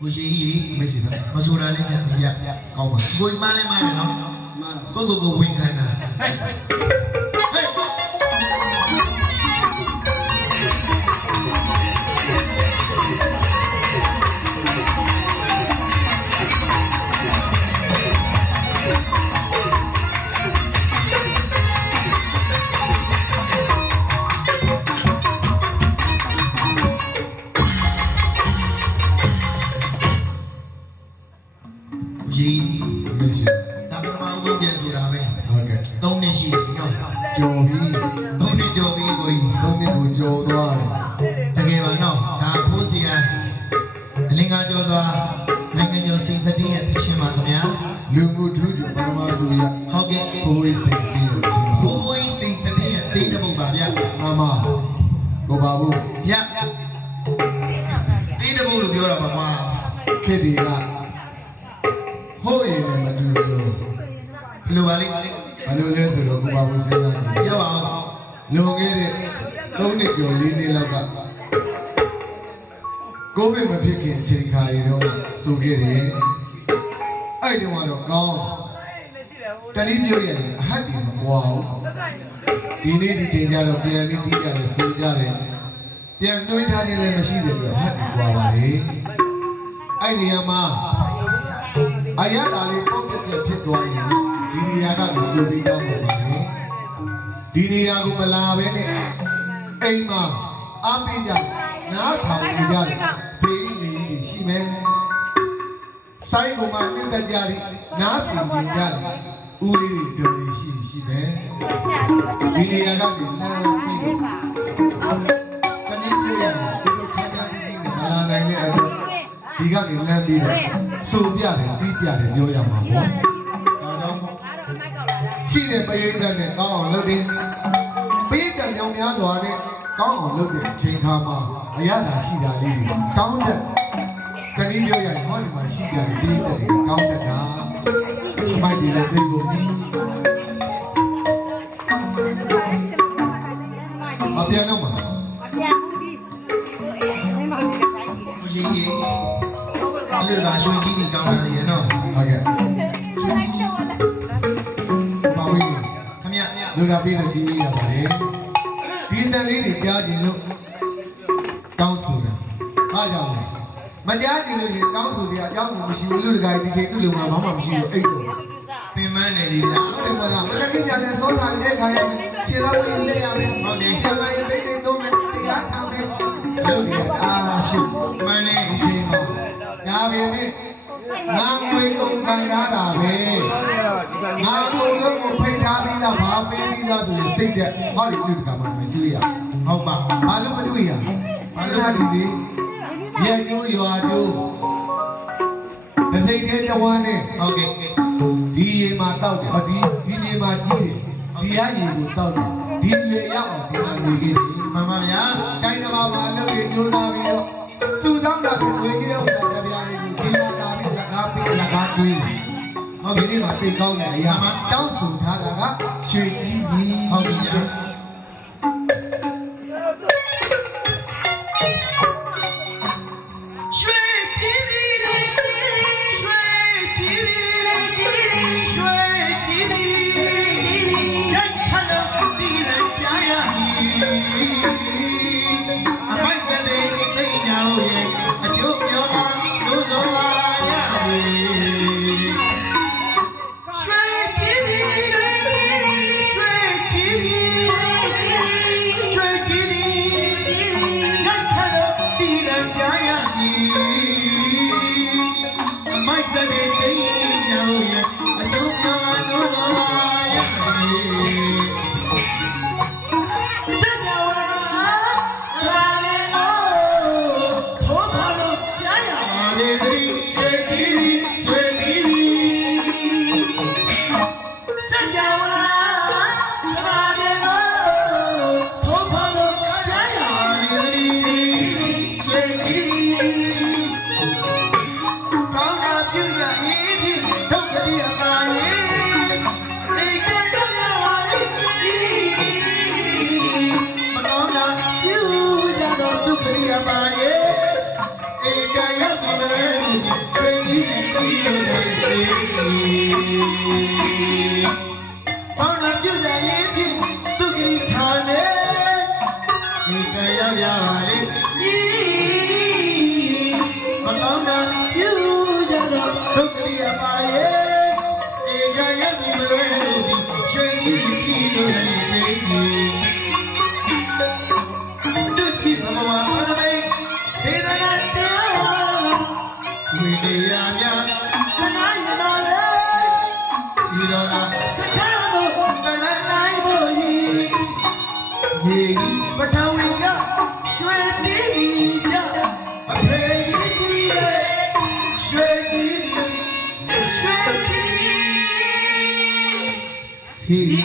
ကိုရှိကြီးမရှိဘူးမဆိုတာလေးချက်ပြပြကောင်းပါကိုကြီးမလည်းမတယ်နော်မှန်ကိုကိုကိုဝင်ခံတာဟဲ့ကို ပထမဦးဆုံးပြန်ဆိုတာပဲဟုတ်ကဲ့သုံးနှစ်ရှိပြီနော်ကြော်ပြီးသုံးနှစ်ကျော်ပြီကိုကြီးသုံးနှစ်ကိုကြော်သွားတယ်တကယ်ပါနော်ဒါဖိုးစီယံအလင်္ကာကျော်သွားနိုင်ငံကျော်စီစတီးရဲ့တခြင်းပါခင်ဗျာလူမှုထူးကျော်ပရမသုရိယဟုတ်ကဲ့ဘိုးရေးစိတ်ပြီးတော့ချင်းဘိုးဘိုးကြီးစိတ်စတီးရဲ့တိတ်တပုတ်ပါဗျာမမကိုပါဘူးဗျာတိတ်တပုတ်လို့ပြောတာပါကွာခေတ္တီကဟိုးရင်လည်းမတူဘူးဘယ် လိုပါလိမ့်ဘာလို့လဲဆိုတော့ကိုပါဘူးစဉ်းစားကြည့်ပြောပါဦးလွန်ခဲ့တဲ့၃နှစ်ကျော်၄နှစ်လောက်ကကိုဗစ်မဖြစ်ခင်အချိန်ခါရီတော့ဆိုခဲ့တယ်အဲ့ဒီတော့ကောင်းတနည်းပြောရရင်အဟတ်ဒီမကွာဘူးဒီနေ့ဒီချိန်ကျတော့ပြန်ပြီးပြီးကြတယ်ဆိုကြတယ်ပြန်နှွေးထားခြင်းလည်းမရှိတဲ့အတွက်ဟတ်ဒီကွာပါလေအဲ့ဒီမှာအရသာလေးပေါ့ပြပြဖြစ်သွားရင် ဒီနေရာကကြိုပြီးတော့ပါပါလေဒီနေရာကိုမလာပဲနဲ့အိမ်မှာအားပေးကြနားထောင်နေကြတယ်ဖေးနေကြီးရှိမယ်ဆိုင်ကမှမြင့်တကြသည်နားဆင်ကြတယ်ဦးလေးတွေတော်ရှိရှိမယ်ဒီနေရာကနေလမ်းပြီးတော့တနည်းပြောရရင်ဒီလိုချာချာကြီးကြီးနဲ့မလာနိုင်တဲ့အတွက်ဒီကနေလမ်းပြီးတော့စိုးပြတယ်ပြီးပြတယ်ပြောရမှာပေါ့ဒါကြောင့် ရှိတဲ့ပရိသတ်နဲ့ကောင်းအောင်လုပ်တယ်ပရိသတ်ညောင်များစွာနဲ့ကောင်းအောင်လုပ်တဲ့အချိန်ခါမှာအရသာရှိတာလေးတွေတောင်းတဲ့တနည်းပြောရရင်ဟောဒီမှာရှိကြတဲ့ပရိသတ်တွေကောင်းတဲ့တာမိုက်ဒီလည်းသိကုန်ပြီမပြန်တော့မှာကိုရှိကြီးအဲ့လိုလားရွှေကြီးကြီးကောင်းတာလေနော်ဟုတ်ကဲ့ လူတာပြီးလို့ကြီးရပါတယ်ဒီတန်လေးတွေကြားကြည့်လို့တောင်းဆိုတာအားကြောင့်လေမကြားကြည့်လို့ရင်တောင်းဆိုပြအကြောင်းမရှိဘူးလူတကာဒီချိန်သူ့လူမှာဘာမှမရှိဘူးအဲ့တော့ပင်မနေလေဗျာဟုတ်တယ်မလားမနေ့ကညလည်းစောတာရဲ့ခါရမယ်ခြေတော်ဝင်လက်ရမယ်ဟုတ်တယ်ပြန်လာရင်ပိတ်နေသုံးမယ်တရားထားမယ်လုပ်ရတာရှိမနေဒီချိန်မှာဒါပေမဲ့ငါငွေကုန်ခံရတာပဲငါကု ပေးပြီးသားဆိုရင်စိတ်သက်ဟောဒီလူတကာမှာမရှိရဟုတ်ပါဘာလို့မတွေ့ရဘာလို့ဒီဒီရဲကျိုးရွာကျိုးဒစိတ်တဲ့တဝမ်းနဲ့ဟုတ်ကဲ့ဒီရေမှာတောက်တယ်ဟောဒီဒီနေမှာကြီးတယ်ဒီရရေကိုတောက်တယ်ဒီလေရောက်အောင်ဒီမှာနေခဲ့ပြီမှန်ပါဗျာတိုင်းတစ်ပါးမှာအလုပ်တွေကြိုးစားပြီးတော့စုဆောင်းတာကိုဝေကြီးတဲ့ဥစ္စာတရားတွေကိုဒီမှာလာပြီးလက်ကားပေးလက်ကားကျွေး ဟုတ်ဒီနေ့မှာပြေကောင်းတဲ့အရာမှာတောင်းဆိုထားတာကရွှေကြီးကြီးဟုတ်ပြီ ကြီး စီ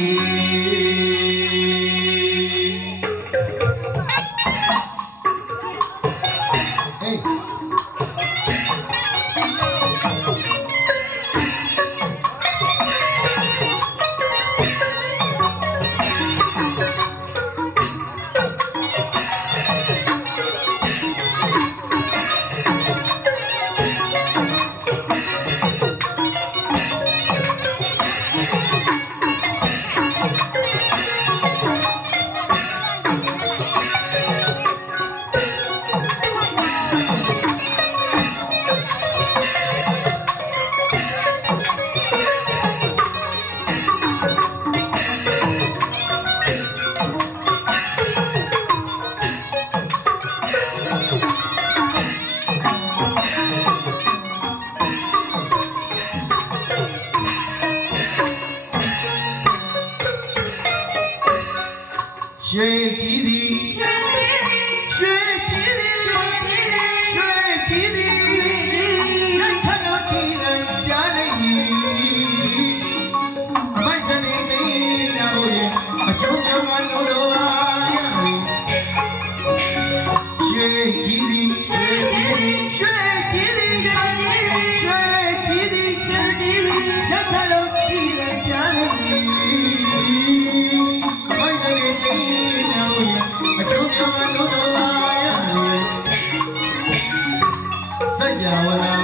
ကြားနို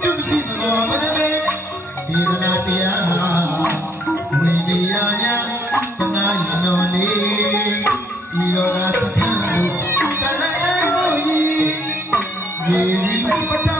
ပြုစီတော်မနေဒီဒနာတရားဝိတရားညာတနာယနောနေဒီရောသာစခန်းကိုတလည်းကိုကြီးဒီဒီပထဝီ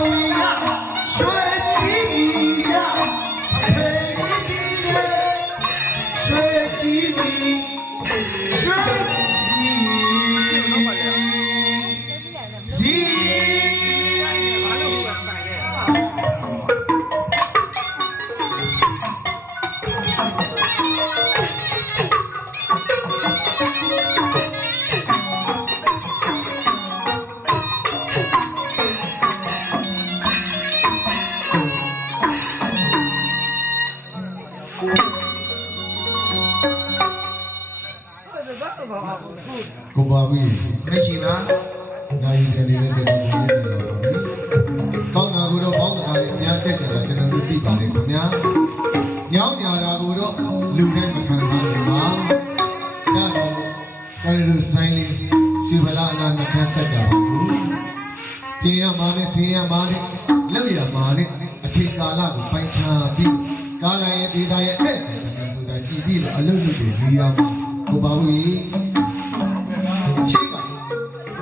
ကိုပါပြီမရှိပါနိုင်တယ်လေးလေးလေးလေးလေးကောင်းတာကိုတော့ဘောင်းတကားလေးအများတက်ကြတာကျွန်တော်တို့သိပါတယ်ခင်ဗျာညောင်းကြတာကိုတော့လူတိုင်းမခံစားနိုင်ပါဒါတော့ကလေးလူဆိုင်လေးရွှေဗလာအနာနှခမ်းဆက်ကြပါဘူးပြင်ရမှာနဲ့စင်းရမှာနဲ့လောက်ရမှာနဲ့အချိန်ကာလကိုပိုင်ခြားပြီးကာလရဲ့ဒေတာရဲ့အဲ့ဒါဆိုတာကြည်ပြီးတော့အလုပ်လုပ်ပြီးနေရ မှာကိုပါဘူးကြီးချိန်က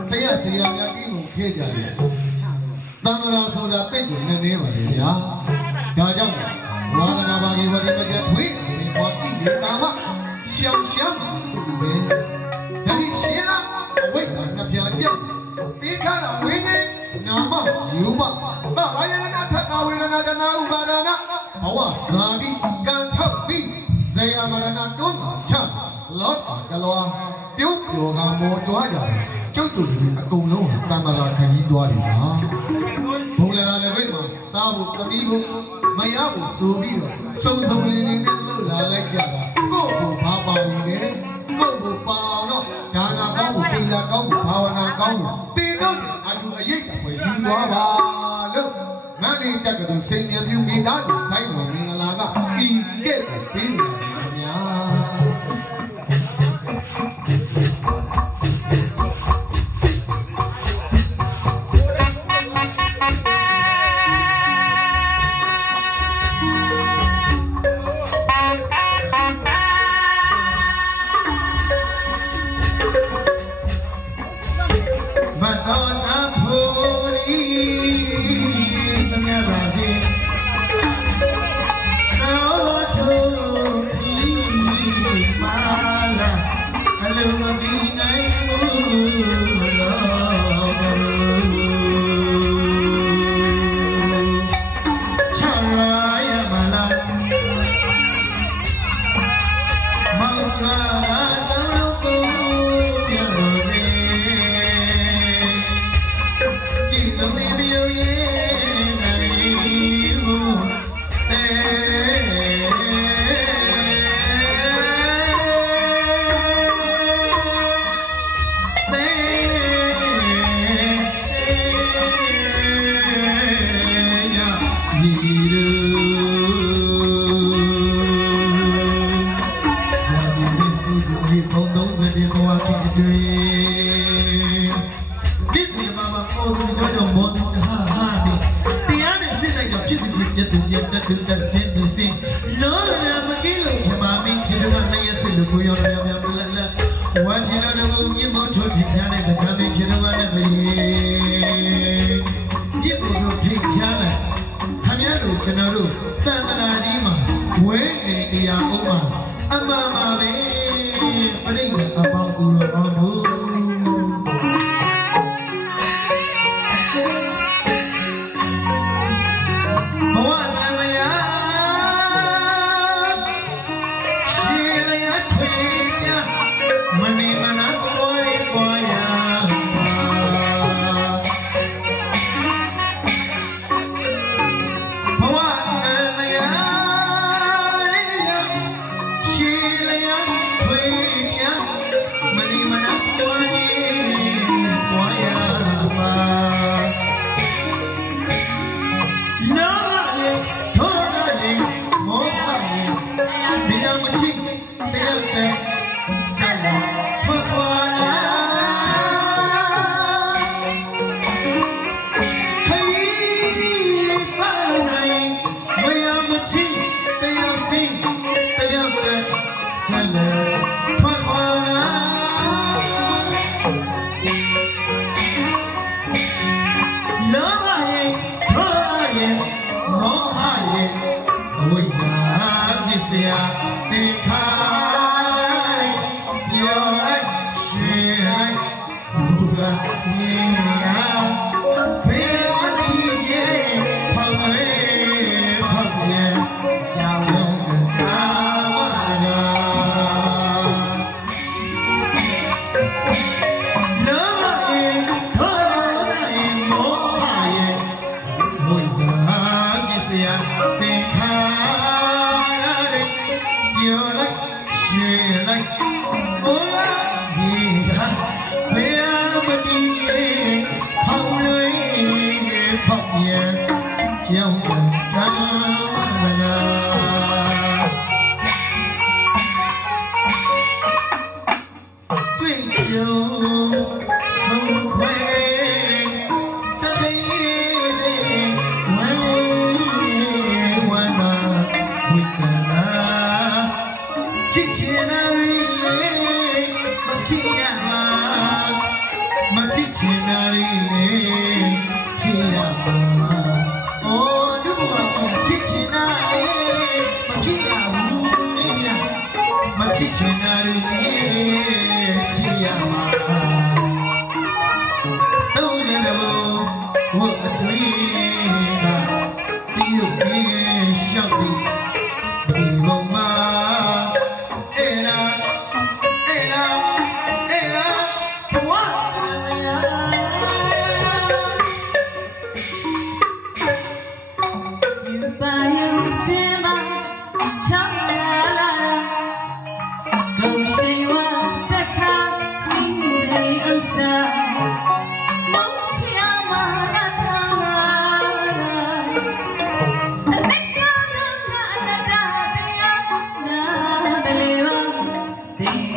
ဆရာဆရာများပြီးကိုခဲ့ကြတယ်တန်ត្រာဆိုတာတိတ်ကိုနည်းနေပါလေဗျာဒါကြောင့်ဝါဒနာပါကေဝတိမကျထွေးဘွာတိရတာမရှောင်ရှောင်ဆိုပြီးဒါဒီချင်းလာဝိတ်ကနှပြပြက်တေခါရဝိနေနာမယူမတာလာယနာထက်ကဝေဒနာကနာဥပါဒနာဘဝဇာတိကံထောက်ပြီးဇေယမရဏတွန်းချ လောပါကလောပြုတ်ပြောကမောကြွားကြတယ်ကျုပ်တို့ကအကုန်လုံးတန်မာတာခံကြီးသွားတယ်ပါဘုံလလာလည်းပြိမှာတားဖို့တမီးဖို့မရဖို့ဆိုပြီးတော့စုံစုံလင်းလင်းနဲ့လို့လာလိုက်ကြတာကိုယ့်ကိုဘာပါဝင်လဲကိုယ့်ကိုပါအောင်တော့ဒါနာကောင်းကိုပညာကောင်းကိုဘာဝနာကောင်းကိုတင်တော့အတူအရေးအဖွဲ့ယူသွားပါလို့မန္တလေးတက္ကသိုလ်စိန်မြမြူမိသားစုဆိုင်တော်မင်္ဂလာကဤကဲ့သို့ပြင်းတယ် Thank you. အမှန်ပါပဲပြိဿအပေါင်းသူ ချင်တာရည် You.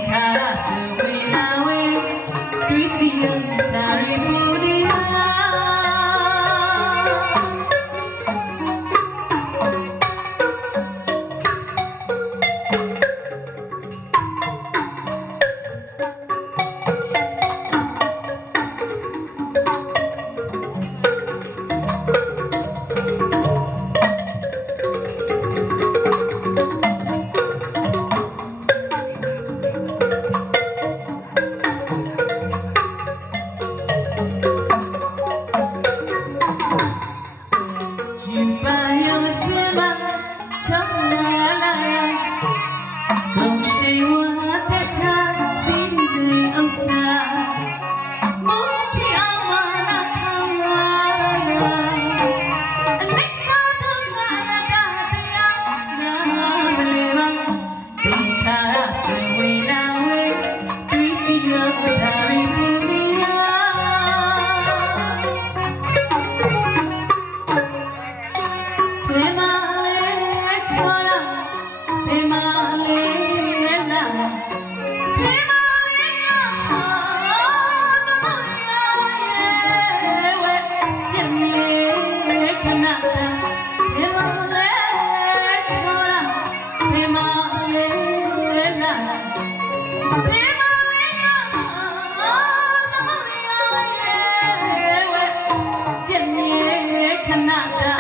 I'm not.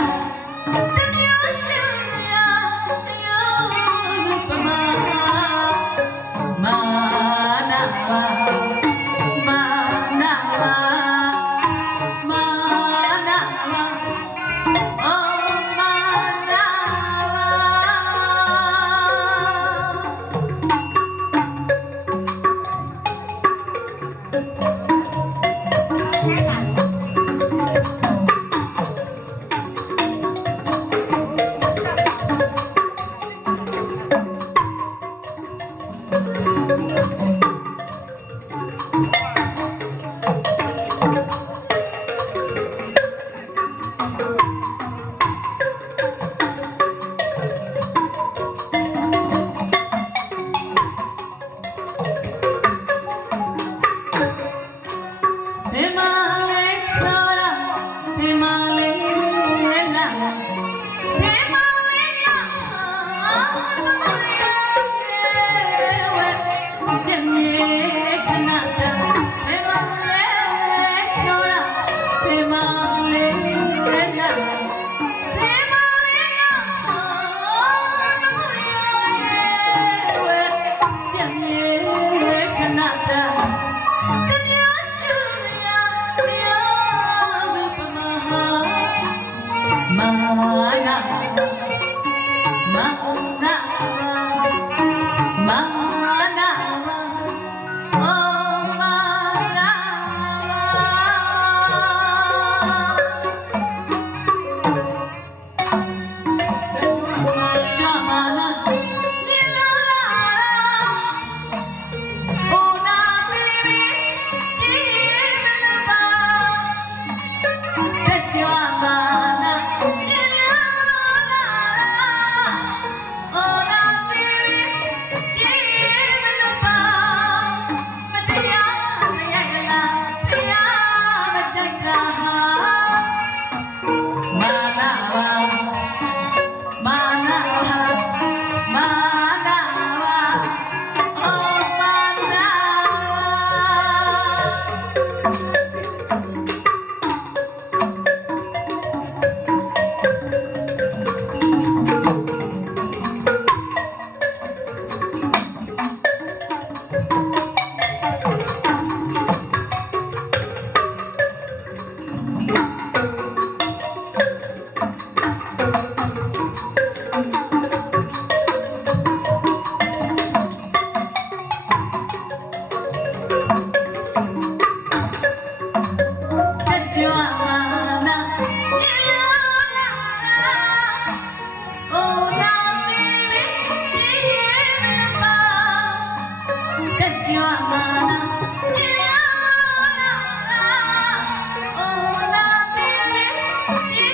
ပြေ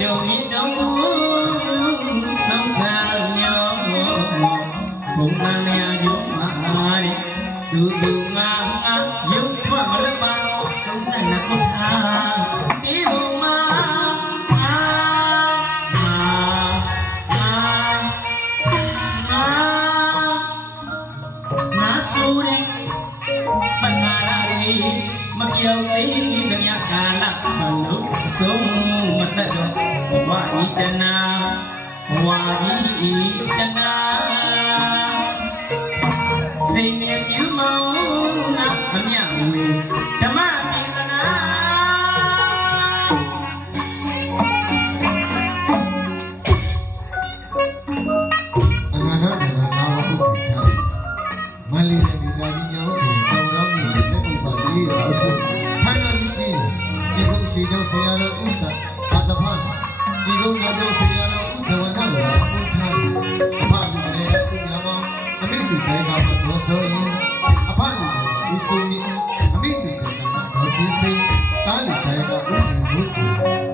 နေတုံရင်တုံဆုံးစံမျောဘုံတန်လျာယုံမာရီဒုဒုငါငါယုံဖွမလပါသုံးစံနကုထာဒီဘုံမာအာမာမာမာငါ ဆိုတဲ့ပနာရီမပြောင်းသေးသမျှကာလဘလို့အဆုံးမသက်တော့ဘဝဤတနာဘဝဤတနာစိတ်နဲ့ပြုမောင်းနာမမြဝေဓမ္မတေသနာအနာဂတ်ကနာဝတုထားမလေးနဲ့ဒီသာကြီးညောင်းကိုတောင်းရောက်နေတဲ့လက်ဥပါလေးအဆုထိုင်တော်ကြီးကြီးဒီကုရှိကျောင်းဆရာတော်ဥစ္စာအတ္တဖန် ဒီကုနာကျောင်းဆရာတော်ဥစ္စာဝနာကိုပူထားအဖလူနဲ့ညမောင်းအမိသူတွေကတော့ဆိုရင်အဖလူတွေဥစုမီအမိသူတွေကတော့ချင်းစိတားလူတွေကဥပ္ပဝုချူ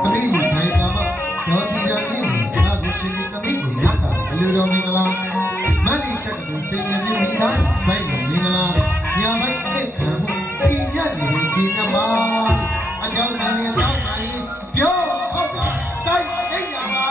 အမိလူတွေကမှတော့ဒီကြောင့်ဒီသာကိုရှင်ဒီတမိကိုရတာအလူတော်မင်္ဂလာမန္တိတက္ကသိုလ်စေညာပြုမိသားဆိုင်တော်မင်္ဂလာညာမိုက်အိတ်ခံမှုပြညတ်နေခြင်းနမအကြောင်းနာနေတော့ပါရင် Hey, Mama!